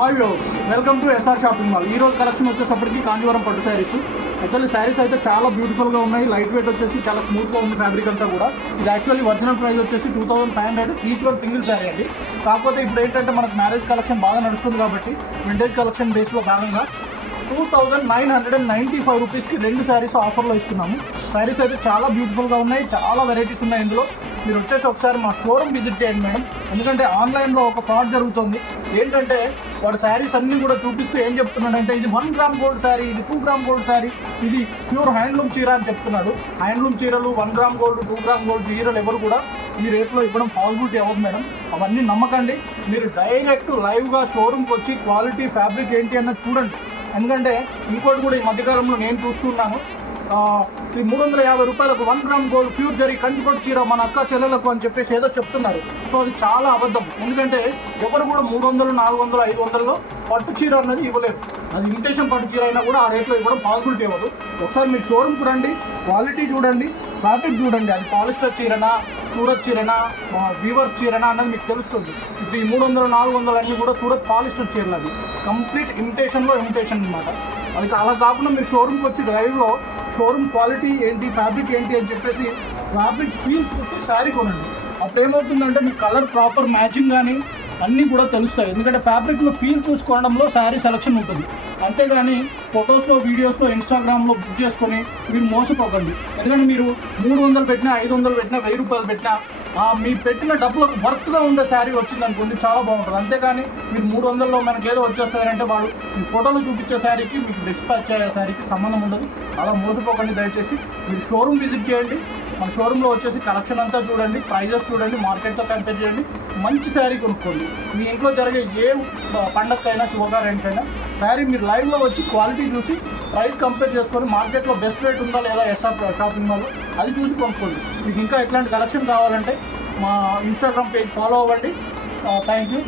Hi viewers, welcome to SR shopping mall. ఈ రోజు collection వచ్చేసప్పటికి Kanjeevaram పట్టు శారీస్. యాక్చువల్లీ శారీస్ అయితే చాలా బ్యూటిఫుల్గా ఉన్నాయి. లైట్ వెయిట్ వచ్చేసి చాలా స్మూత్గా ఉంది ఫ్యాబ్రిక్ అంతా కూడా. ఇది యాక్చువల్లీ ఒరిజినల్ ప్రైస్ వచ్చేసి 2500 ఈచ్ వన్ సింగిల్ శారీ అండి. కాకపోతే ఇప్పుడు ఏంటంటే మనకు మ్యారేజ్ కలెక్షన్ బాగా నడుస్తుంది కాబట్టి వింటేజ్ కలెక్షన్ బేస్లో భాగంగా 2995 రూపీస్కి 2 శారీస్ ఆఫర్లో ఇస్తున్నాము. శారీస్ అయితే చాలా బ్యూటిఫుల్గా ఉన్నాయి, చాలా వెరైటీస్ ఉన్నాయి ఇందులో. మీరు వచ్చేసి ఒకసారి మా షోరూమ్ విజిట్ చేయండి మేడం. ఎందుకంటే ఆన్లైన్లో ఒక ఫ్రాడ్ జరుగుతుంది. ఏంటంటే వాడు శారీస్ అన్నీ కూడా చూపిస్తూ ఏం చెప్తున్నాడంటే ఇది 1 గ్రామ్ గోల్డ్ శారీ, ఇది 2 గ్రామ్ గోల్డ్ శారీ, ఇది ప్యూర్ హ్యాండ్లూమ్ చీర అని చెప్తున్నాడు. హ్యాండ్లూమ్ చీరలు 1 గ్రామ్ గోల్డ్ 2 గ్రామ్ గోల్డ్ చీరలు ఎవరు కూడా ఈ రేట్లో ఇవ్వడం పాసిబిలిటీ అవ్వదు మేడం. అవన్నీ నమ్మకండి. మీరు డైరెక్ట్ లైవ్గా షోరూమ్కి వచ్చి క్వాలిటీ ఫ్యాబ్రిక్ ఏంటి అన్నది చూడండి. ఎందుకంటే ఇంకోటి కూడా ఈ మధ్యకాలంలో నేను చూస్తున్నాను, ఈ 350 రూపాయలకు 1 గ్రామ్ గోల్డ్ ప్యూర్ జరీ కంచిపట్టు చీర మన అక్క చెల్లెలకు అని చెప్పేసి ఏదో చెప్తున్నారు. సో అది చాలా అబద్ధం. ఎందుకంటే ఎవరు కూడా 300, 400, 500లో పట్టు చీర అన్నది ఇవ్వలేరు. అది ఇమిటేషన్ పట్టు చీర అయినా కూడా ఆ రేట్లో ఇవ్వడం పాసిబిలిటీ అవ్వదు. ఒకసారి మీరు షోరూమ్కి రండి, క్వాలిటీ చూడండి, ఫ్యాబ్రిక్ చూడండి. అది పాలిస్టర్ చీరనా, సూరత్ చీరనా, వీవర్స్ చీరనా అన్నది మీకు తెలుస్తుంది. ఇప్పుడు ఈ 300, 400 అన్నీ కూడా సూరత్ పాలిస్టర్ చీరలు. అది కంప్లీట్ ఇమిటేషన్ అనమాట. అది అలా కాకుండా మీరు షోరూమ్కి వచ్చి లైవ్లో షోరూమ్ క్వాలిటీ ఏంటి, ఫ్యాబ్రిక్ ఏంటి అని చెప్పేసి ఫ్యాబ్రిక్ ఫీల్ చూసి శారీ కొనండి. అప్పుడు ఏమవుతుందంటే మీకు కలర్ ప్రాపర్ మ్యాచింగ్ కానీ అన్నీ కూడా తెలుస్తాయి. ఎందుకంటే ఫ్యాబ్రిక్లో ఫీల్ చూసుకోవడంలో శారీ సెలక్షన్ ఉంటుంది. అంతేగాని ఫొటోస్లో, వీడియోస్లో, ఇన్స్టాగ్రామ్లో బుక్ చేసుకొని మీరు మోసపోకండి. ఎందుకంటే మీరు 300 పెట్టినా, 500 పెట్టినా, 1000 రూపాయలు పెట్టినా మీ పెట్టిన డబ్బులకు వర్త్గా ఉండే శారీ వచ్చింది అనుకోండి, చాలా బాగుంటుంది. అంతేగాని మీరు 300లో మనకి ఏదో వచ్చేస్తారంటే వాడు మీ ఫోటోలు చూపించే శారీకి మీకు డిస్పాచ్ అయ్యే శారీకి సంబంధం ఉండదు. అలా మోసపోకండి. దయచేసి మీరు షోరూమ్ విజిట్ చేయండి. మన షోరూంలో వచ్చేసి కలెక్షన్ అంతా చూడండి, ప్రైజెస్ చూడండి, మార్కెట్తో కంపేర్ చేయండి, మంచి శారీ కొనుక్కోండి. మీ ఇంట్లో జరిగే ఏ పండగకైనా, శుభకార్యానికైనా శారీ మీరు లైవ్లో వచ్చి క్వాలిటీ చూసి ప్రైస్ కంపేర్ చేసుకొని మార్కెట్లో బెస్ట్ రేట్ ఉందా లేదా ఎస్ఆర్ షాపింగ్ మాల్ అది చూసి కొనుక్కోండి. మీకు ఇంకా ఎట్లాంటి కలెక్షన్ కావాలంటే మా ఇన్స్టాగ్రామ్ పేజ్ ఫాలో అవ్వండి. Thank you.